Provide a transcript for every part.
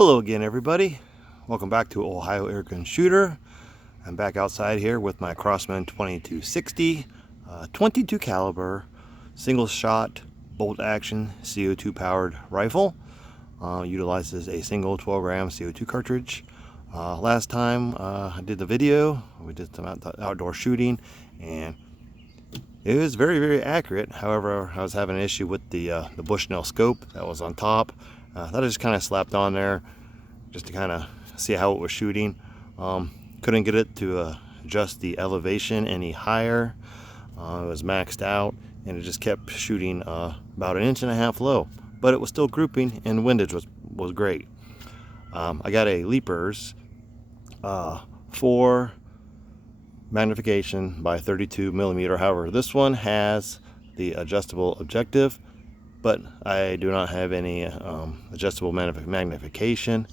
Hello again, everybody. Welcome back to Ohio Airgun Shooter. I'm back outside here with my Crosman 2260, 22 caliber, single shot, bolt action, CO2 powered rifle. Utilizes a single 12 gram CO2 cartridge. Last time I did the video, we did some outdoor shooting, and it was very accurate. However, I was having an issue with the Bushnell scope that was on top. That I just kind of slapped on there just to kind of see how it was shooting. Couldn't get it to adjust the elevation any higher. It was maxed out, and it just kept shooting about 1.5 inches low. But it was still grouping, and windage was great. I got a Leepers 4 magnification by 32 millimeter. However, this one has the adjustable objective, but I do not have any adjustable magnification.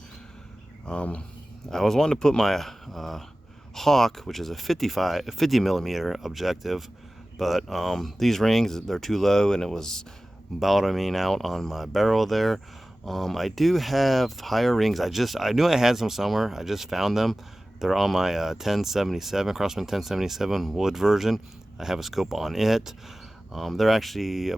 I was wanting to put my Hawk, which is a 50 millimeter objective, but these rings, they're too low, and it was bottoming out on my barrel there. I do have higher rings. I knew I had some somewhere. I just found them. They're on my 1077 Crosman 1077 wood version. I have a scope on it. They're actually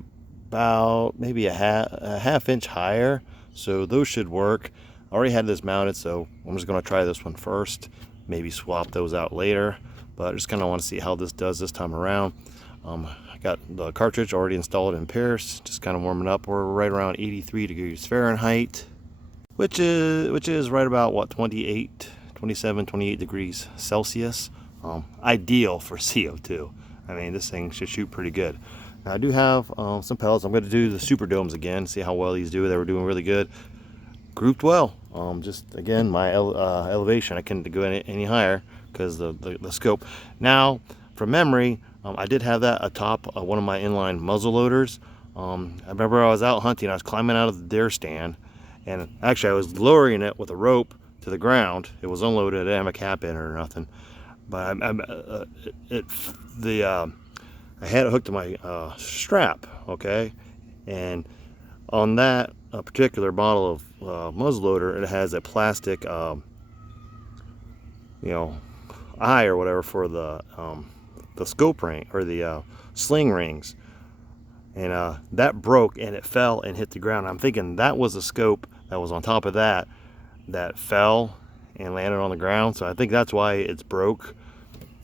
about maybe a half inch higher, so those should work. I already had this mounted, so I'm just going to try this one first, maybe swap those out later, but I just kind of want to see how this does this time around. I got the cartridge already installed in Paris, just kind of warming up. We're right around 83 degrees Fahrenheit, which is right about what, 27 28 degrees Celsius. Ideal for CO2. I mean, this thing should shoot pretty good. Now, I do have some pellets. I'm going to do the super domes again, see how well these do. They were doing really good, grouped well. Just again, my elevation, I couldn't go any higher because the scope. Now, from memory, I did have that atop one of my inline muzzle loaders. I remember I was out hunting. I was climbing out of the deer stand, and actually I was lowering it with a rope to the ground. It was unloaded. I didn't have a cap in it or nothing, but I had it hooked to my strap, okay? And on that particular model of muzzleloader, it has a plastic, eye or whatever for the scope ring, or the sling rings. And that broke, and it fell and hit the ground. I'm thinking that was a scope that was on top of that fell and landed on the ground. So I think that's why it's broke.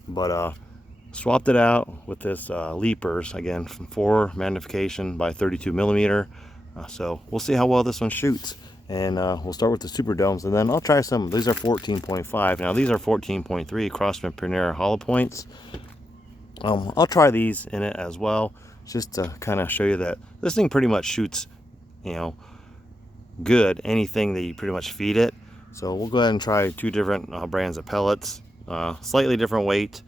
But swapped it out with this Leepers, again, from 4 magnification by 32 millimeter. So we'll see how well this one shoots. And we'll start with the super domes, and then I'll try some. These are 14.5. Now these are 14.3 Crosman Premier hollow points. I'll try these in it as well, just to kind of show you that this thing pretty much shoots, good, anything that you pretty much feed it. So we'll go ahead and try 2 different brands of pellets, slightly different weight.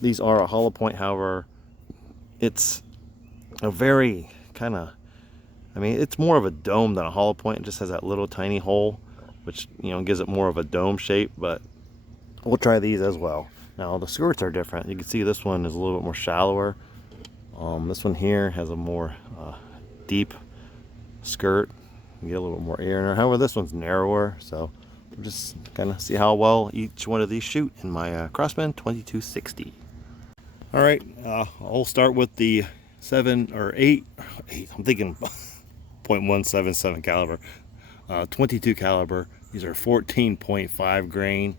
These are a hollow point. However, it's a very kind of, it's more of a dome than a hollow point. It just has that little tiny hole, which gives it more of a dome shape. But we'll try these as well. Now the skirts are different. You can see this one is a little bit more shallower. This one here has a more deep skirt. You get a little bit more air in there. However, this one's narrower. So we'll just kind of see how well each one of these shoot in my Crosman 2260. All right, I'll start with the 7 or 8. I'm thinking 0.177 caliber, 22 caliber. These are 14.5 grain.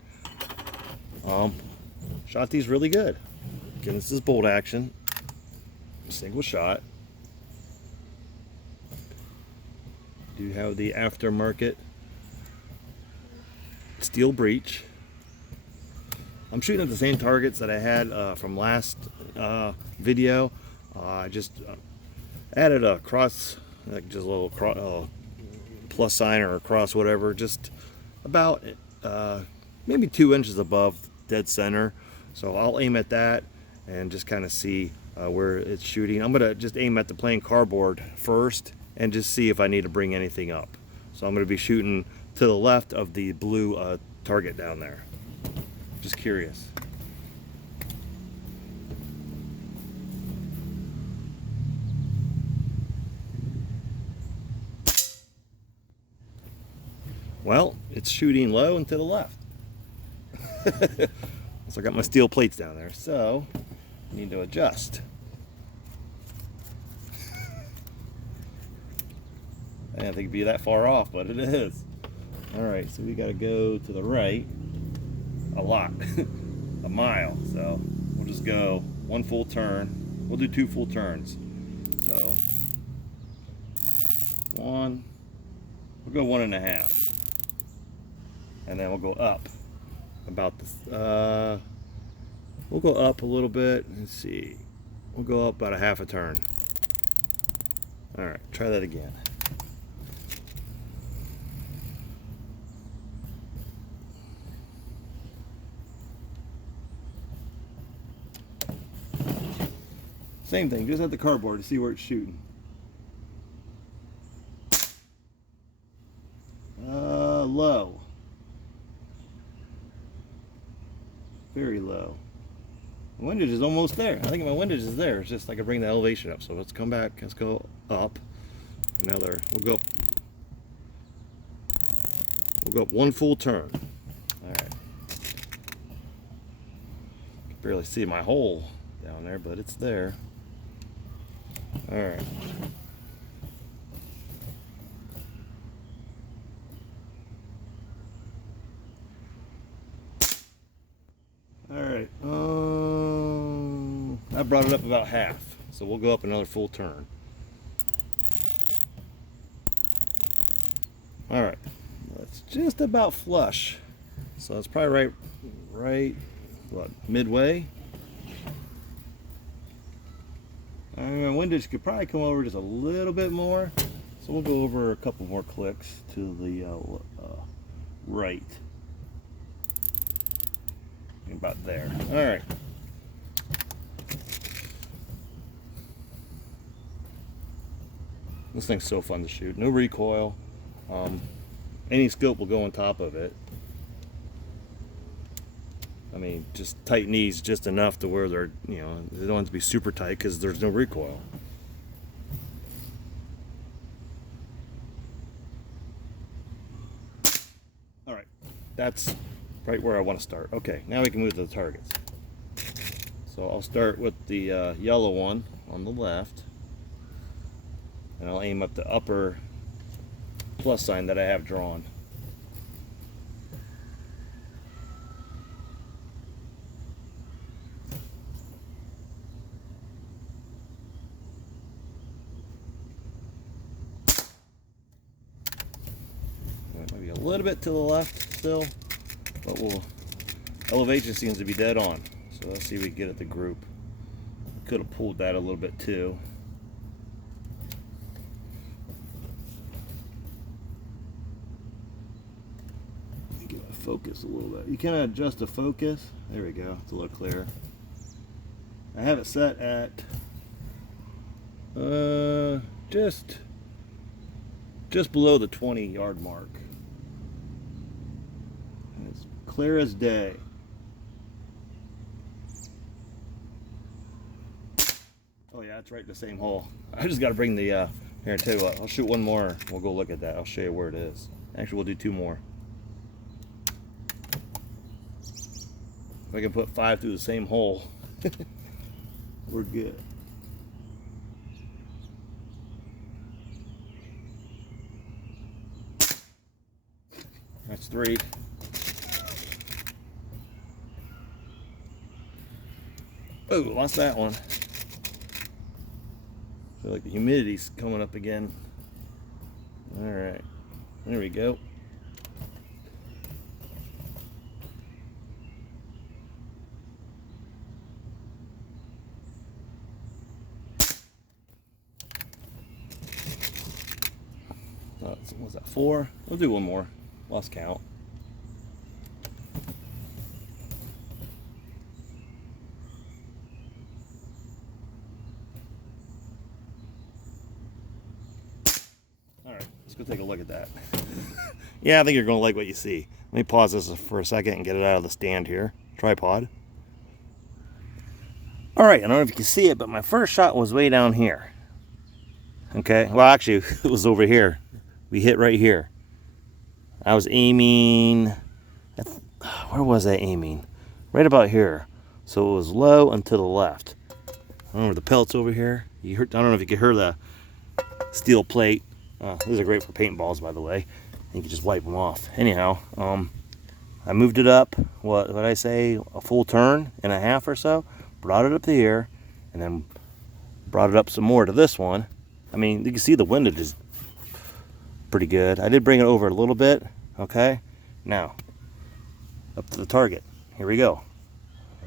Shot these really good. Again, this is bolt action, single shot. Do have the aftermarket steel breech. I'm shooting at the same targets that I had from last video. I just added a cross, like just a little plus sign or a cross, whatever, just about maybe 2 inches above dead center. So I'll aim at that and just kind of see where it's shooting. I'm gonna just aim at the plain cardboard first and just see if I need to bring anything up. So I'm gonna be shooting to the left of the blue target down there. Just curious. Well, it's shooting low and to the left. So I got my steel plates down there, so I need to adjust. I didn't think it'd be that far off, but it is. Alright, so we gotta go to the right a lot. A mile. So we'll just go one full turn. We'll do 2 full turns. So we'll go 1.5. And then we'll go up about this. We'll go up a little bit. Let's see. We'll go up about a half a turn. Alright, try that again. Same thing, just at the cardboard to see where it's shooting. Low. Very low. The windage is almost there. I think my windage is there. It's just I can bring the elevation up. So let's come back. Let's go up. Another. We'll go up 1 full turn. All right. Can barely see my hole down there, but it's there. All right. Alright, I brought it up about half, so we'll go up another full turn. Alright, that's just about flush. So it's probably right, what, midway? Windage could probably come over just a little bit more, so we'll go over a couple more clicks to the right. About there. All right. This thing's so fun to shoot. No recoil. Any scope will go on top of it. I mean, just tight knees just enough to where they're, they don't have to be super tight because there's no recoil. All right. That's right where I want to start. Okay, now we can move to the targets. So I'll start with the yellow one on the left, and I'll aim up the upper plus sign that I have drawn. Maybe a little bit to the left still. But elevation seems to be dead on. So let's see if we can get at the group. Could have pulled that a little bit too. Get my focus a little bit. You can adjust the focus. There we go. It's a little clearer. I have it set at just below the 20-yard mark. Clear as day. Oh yeah, it's right in the same hole. I just got to bring the here. I tell you what, I'll shoot one more. We'll go look at that. I'll show you where it is. Actually, we'll do 2 more. If I can put 5 through the same hole, we're good. That's 3. Oh, lost that one. Feel like the humidity's coming up again. All right, there we go. What was that, 4? We'll do 1 more. Lost count. Let's go take a look at that. Yeah, I think you're going to like what you see. Let me pause this for a second and get it out of the stand here. Tripod. Alright, I don't know if you can see it, but my first shot was way down here. Okay, well actually it was over here. We hit right here. I was aiming, where was I aiming? Right about here. So it was low and to the left. I remember the pellets over here. You heard, I don't know if you could hear the steel plate. These are great for paintballs, by the way. You can just wipe them off. Anyhow, I moved it up, what did I say, a full turn and a half or so. Brought it up to here, and then brought it up some more to this one. I mean, you can see the windage is pretty good. I did bring it over a little bit, okay? Now, up to the target. Here we go.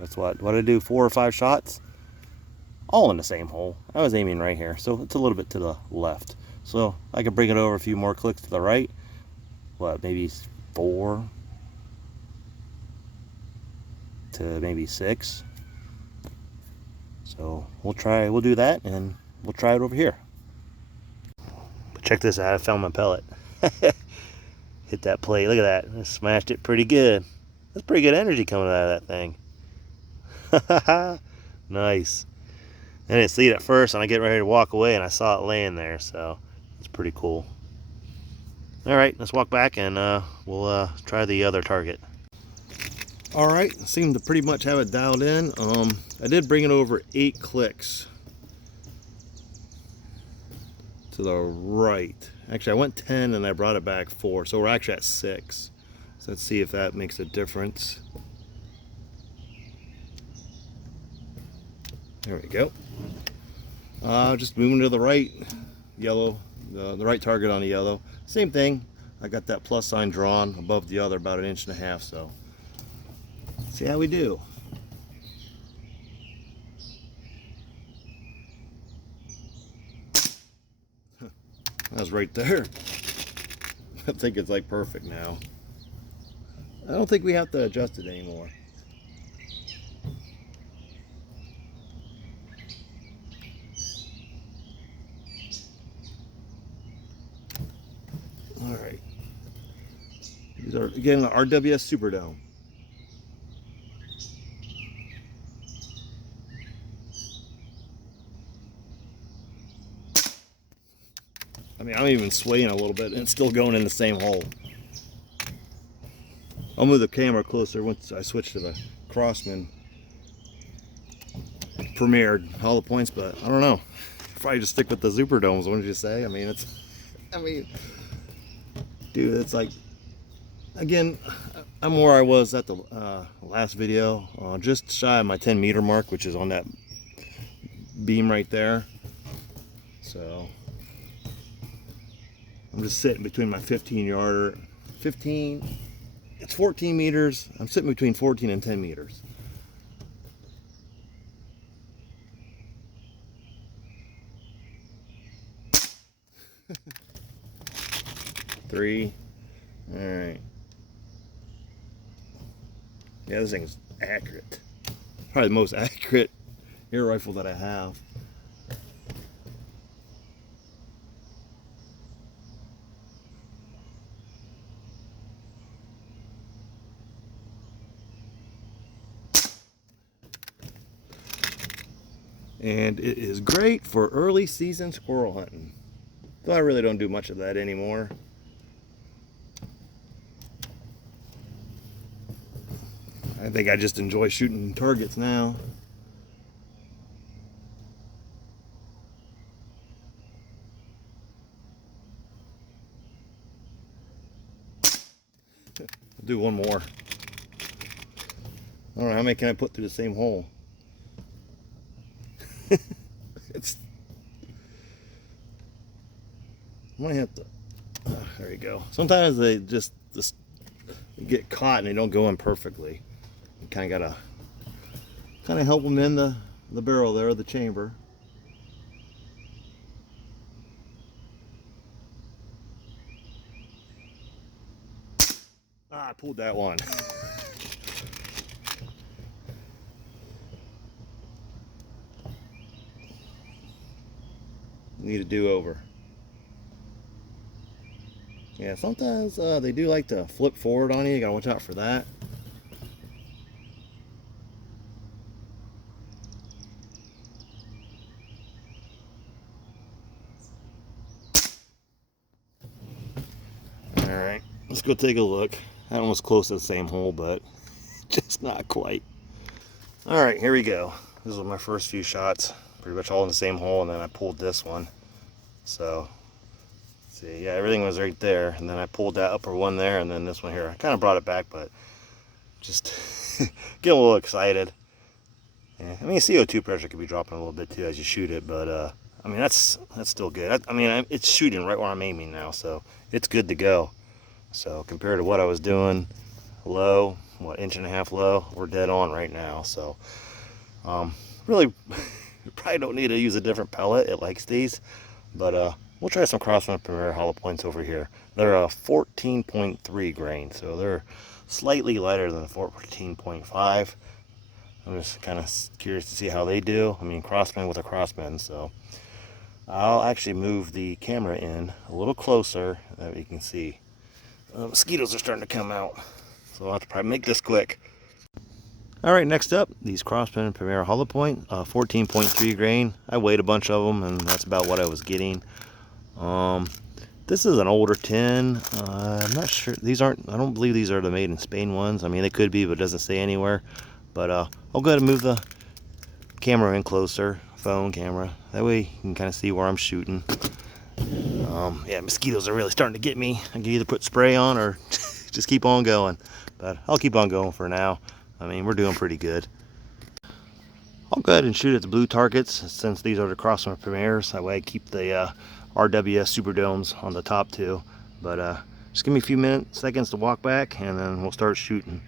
That's what did I do, 4 or 5 shots? All in the same hole. I was aiming right here, so it's a little bit to the left. So I can bring it over a few more clicks to the right. What, maybe 4 to maybe 6. So we'll do that, and we'll try it over here. But check this out, I found my pellet. Hit that plate, look at that. I smashed it pretty good. That's pretty good energy coming out of that thing. Nice. I didn't see it at first, and I get ready to walk away, and I saw it laying there, so it's pretty cool. All right, let's walk back, and we'll try the other target. All right, seem to pretty much have it dialed in. I did bring it over 8 clicks to the right. Actually, I went 10 and I brought it back 4, so we're actually at 6. So let's see if that makes a difference. There we go. Just moving to the right, yellow, the right target on the yellow. Same thing. I got that plus sign drawn above the other about 1.5 inches, so see how we do. That was right there. I think it's like perfect now. I don't think we have to adjust it anymore. All right. These are, again, the RWS Superdome. I mean, I'm even swaying a little bit, and it's still going in the same hole. I'll move the camera closer once I switch to the Crosman. Premiered all the points, but I don't know. Probably just stick with the Superdomes, wouldn't you say? I mean, dude, it's like, again, I'm where I was at the last video, just shy of my 10-meter mark, which is on that beam right there. So I'm just sitting between my 15-yarder. It's 14 meters. I'm sitting between 14 and 10 meters. Three. All right. Yeah, this thing's accurate. Probably the most accurate air rifle that I have. And it is great for early season squirrel hunting. Though I really don't do much of that anymore. I think I just enjoy shooting targets now. I'll do one more. I don't know, how many can I put through the same hole? I might have to, there you go. Sometimes they just get caught and they don't go in perfectly. You kind of gotta help them in the barrel there, the chamber. I pulled that one. Need a do-over. Yeah, sometimes they do like to flip forward on you. You gotta watch out for that. Alright, let's go take a look. That one was close to the same hole, but just not quite. All right, here we go. This was my first few shots, pretty much all in the same hole, and then I pulled this one. So, see, yeah, everything was right there, and then I pulled that upper one there, and then this one here. I kind of brought it back, but just get a little excited. Yeah, I mean, CO2 pressure could be dropping a little bit too as you shoot it, but I mean, that's still good. I mean, it's shooting right where I'm aiming now, so it's good to go. So compared to what I was doing low, what, inch and a half low, we're dead on right now. So really probably don't need to use a different pellet. It likes these, but we'll try some Crosman Premier hollow points over here. They're a 14.3 grain, so they're slightly lighter than the 14.5. I'm just kind of curious to see how they do. I mean, Crosman with a Crosman, so I'll actually move the camera in a little closer that we can see. Mosquitoes are starting to come out, so I'll have to probably make this quick. All right, next up, these Crosman Premier hollow point, 14.3 grain. I weighed a bunch of them, and that's about what I was getting. This is an older tin. I'm not sure. These aren't. I don't believe these are the made in Spain ones. I mean, they could be, but it doesn't say anywhere. But I'll go ahead and move the camera in closer, phone camera. That way you can kind of see where I'm shooting. Yeah, mosquitoes are really starting to get me. I can either put spray on or just keep on going. But I'll keep on going for now. I mean, we're doing pretty good. I'll go ahead and shoot at the blue targets since these are the Crosman Premiers. That way I keep the RWS Superdomes on the top too. But just give me a few seconds to walk back and then we'll start shooting.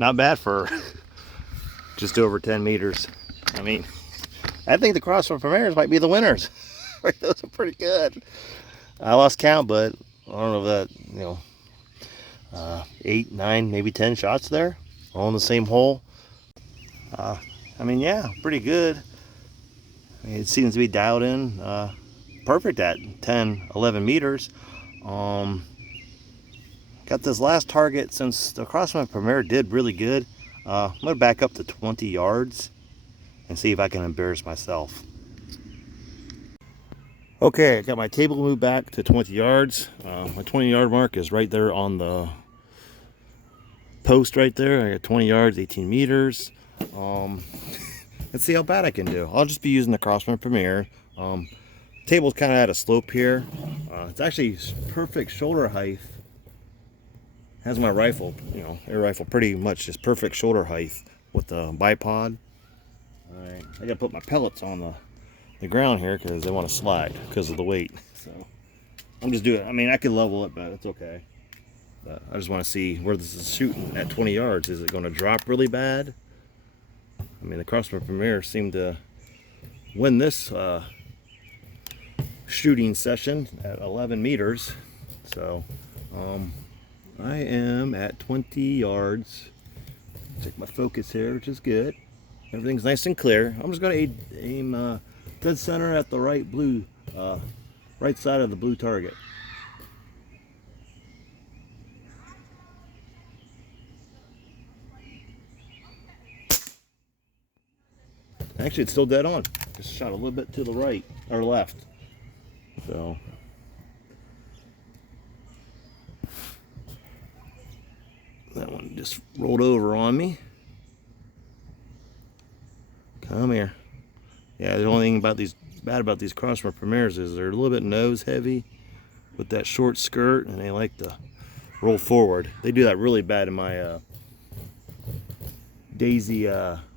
Not bad for just over 10 meters. I mean, I think the Crosman Premiers might be the winners. Those are pretty good. I lost count, but I don't know if that, 8, 9, maybe 10 shots there, all in the same hole. I mean, yeah, pretty good. I mean, it seems to be dialed in perfect at 10, 11 meters. Got this last target, since the Crosman Premier did really good, I'm going to back up to 20 yards and see if I can embarrass myself. Okay, I got my table moved back to 20 yards. My 20-yard mark is right there on the post right there. I got 20 yards, 18 meters. Let's see how bad I can do. I'll just be using the Crosman Premier. Table's kind of at a slope here. It's actually perfect shoulder height. Has my rifle, air rifle, pretty much just perfect shoulder height with the bipod. All right, I gotta put my pellets on the ground here because they want to slide because of the weight. So I'm just doing. I mean, I could level it, but it's okay. But I just want to see where this is shooting at 20 yards. Is it going to drop really bad? I mean, the Crosman Premier seemed to win this shooting session at 11 meters. So I am at 20 yards. Check my focus here, which is good. Everything's nice and clear. I'm just going to aim dead center at the right side of the blue target. Actually, it's still dead on. Just shot a little bit to the right or left. So that one just rolled over on me. Come here. Yeah, the only thing bad about these Crosman Premiers is they're a little bit nose heavy with that short skirt, and they like to roll forward. They do that really bad in my Daisy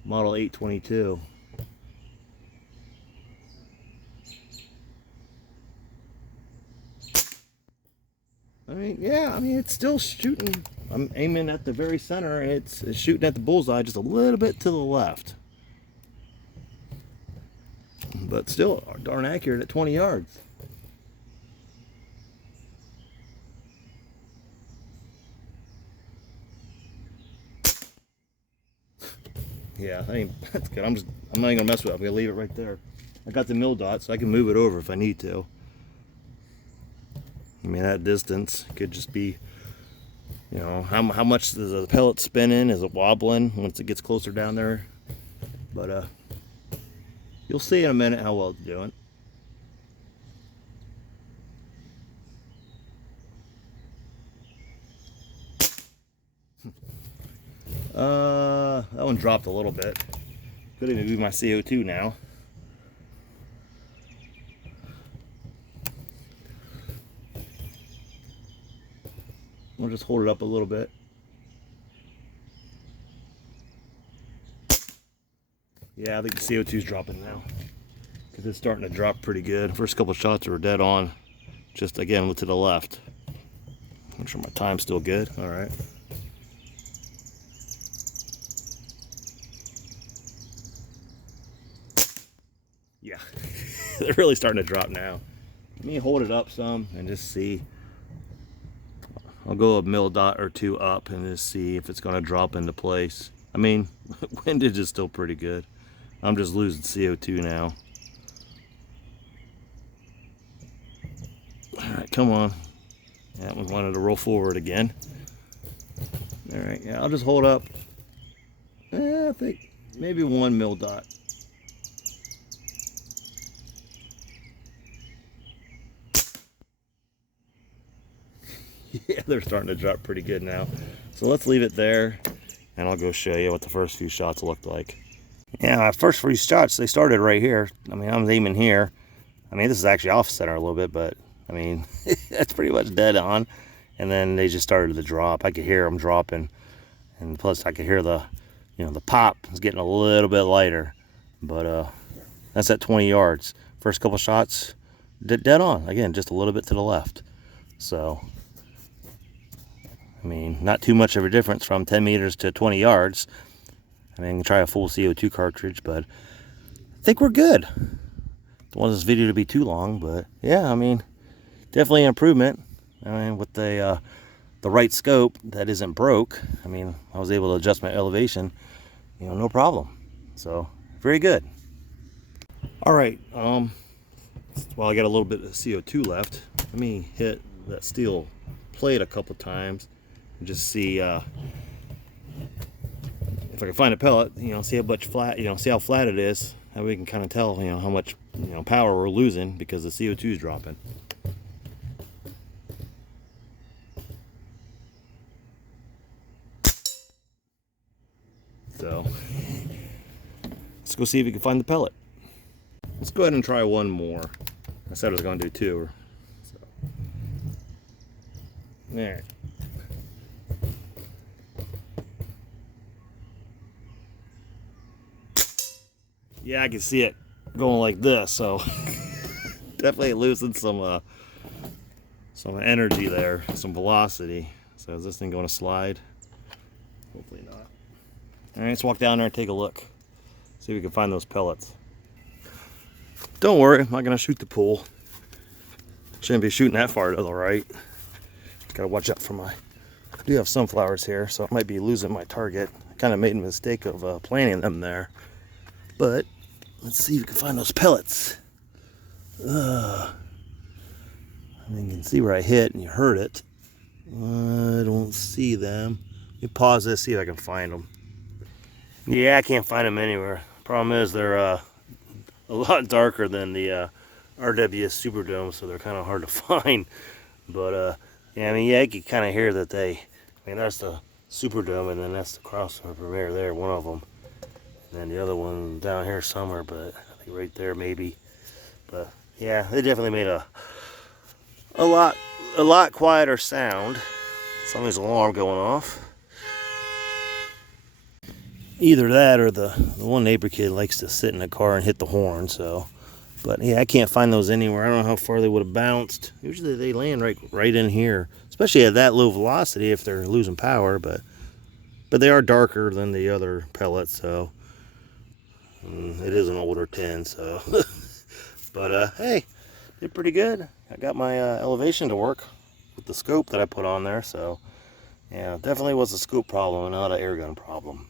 Model 822. I mean, yeah, I mean, it's still shooting. I'm aiming at the very center. It's shooting at the bullseye just a little bit to the left. But still darn accurate at 20 yards. Yeah, I mean, that's good. I'm not even gonna mess with it. I'm gonna leave it right there. I got the mill dot, so I can move it over if I need to. I mean, that distance could just be, how much is the pellet spinning? Is it wobbling once it gets closer down there? But you'll see in a minute how well it's doing. That one dropped a little bit. Could even be my CO2 now. We'll just hold it up a little bit. Yeah, I think the CO2 is dropping now because it's starting to drop pretty good. First couple shots were dead on, just again to the left. I'm sure my time's still good. All right. Yeah, they're really starting to drop now. Let me hold it up some and just see. I'll go a mil dot or two up and just see if it's going to drop into place. I mean, windage is still pretty good. I'm just losing CO2 now. All right, come on. That one wanted to roll forward again. All right, yeah, I'll just hold up. I think maybe 1 mil dot. Yeah, they're starting to drop pretty good now. So let's leave it there, and I'll go show you what the first few shots looked like. Yeah, first few shots, they started right here. I mean, I'm aiming here. I mean, this is actually off center a little bit, but I mean, that's pretty much dead on. And then they just started to drop. I could hear them dropping, and plus I could hear the pop is getting a little bit lighter. But that's at 20 yards. First couple shots, dead on. Again, just a little bit to the left. So I mean, not too much of a difference from 10 meters to 20 yards. I mean, try a full CO2 cartridge, but I think we're good. Don't want this video to be too long, but yeah, I mean, definitely an improvement. I mean, with the right scope that isn't broke, I mean, I was able to adjust my elevation, no problem. So, very good. All right, while I got a little bit of CO2 left, let me hit that steel plate a couple times and just see if I can find a pellet, see how much flat, see how flat it is. That way we can kind of tell, how much, power we're losing because the CO2 is dropping. So let's go see if we can find the pellet. Let's go ahead and try one more. I said I was going to do two. So. There. Yeah, I can see it going like this, so definitely losing some energy there, some velocity. So is this thing going to slide? Hopefully not. All right, let's walk down there and take a look. See if we can find those pellets. Don't worry, I'm not going to shoot the pool. Shouldn't be shooting that far to the right. Got to watch out for I do have sunflowers here, so I might be losing my target. I kind of made a mistake of planting them there. But let's see if we can find those pellets. I mean, you can see where I hit and you heard it. I don't see them. Let me pause this, see if I can find them. Yeah, I can't find them anywhere. Problem is they're a lot darker than the RWS Superdome, so they're kind of hard to find. But yeah, I mean, yeah, you can kind of hear that that's the Superdome, and then that's the Crosman Premier there, one of them. And then the other one down here somewhere, but I think right there maybe. But yeah, they definitely made a lot quieter sound. Somebody's alarm going off. Either that or the one neighbor kid likes to sit in the car and hit the horn. So, but yeah, I can't find those anywhere. I don't know how far they would have bounced. Usually they land right in here, especially at that low velocity if they're losing power. But they are darker than the other pellets, so. It is an older tin, so but hey, did pretty good. I got my elevation to work with the scope that I put on there, so yeah, definitely was a scope problem and not an air gun problem.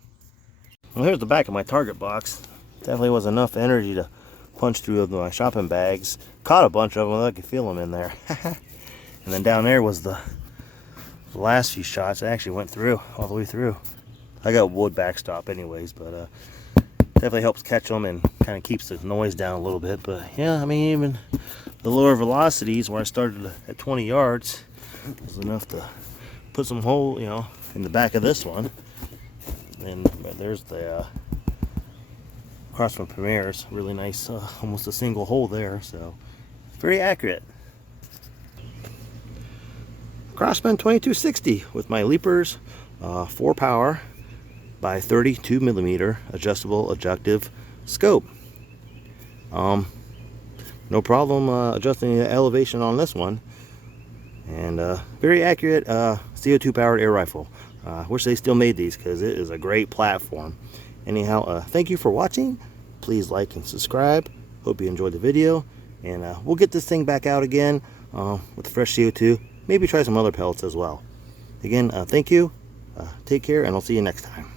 Well, here's the back of my target box. Definitely was enough energy to punch through my shopping bags. Caught a bunch of them, I could feel them in there. And then down there was the last few shots. I actually went through all the way through. I got wood backstop anyways, but definitely helps catch them and kind of keeps the noise down a little bit. But yeah, I mean, even the lower velocities where I started at 20 yards was enough to put some hole, in the back of this one. And there's the Crosman Premiers, really nice, almost a single hole there. So very accurate. Crosman 2260 with my Leepers 4 power by 32 millimeter adjustable objective scope. No problem adjusting the elevation on this one, and very accurate CO2 powered air rifle. Wish they still made these because it is a great platform. Anyhow, thank you for watching. Please like and subscribe. Hope you enjoyed the video, and we'll get this thing back out again with fresh CO2. Maybe try some other pellets as well. Again, thank you. Take care, and I'll see you next time.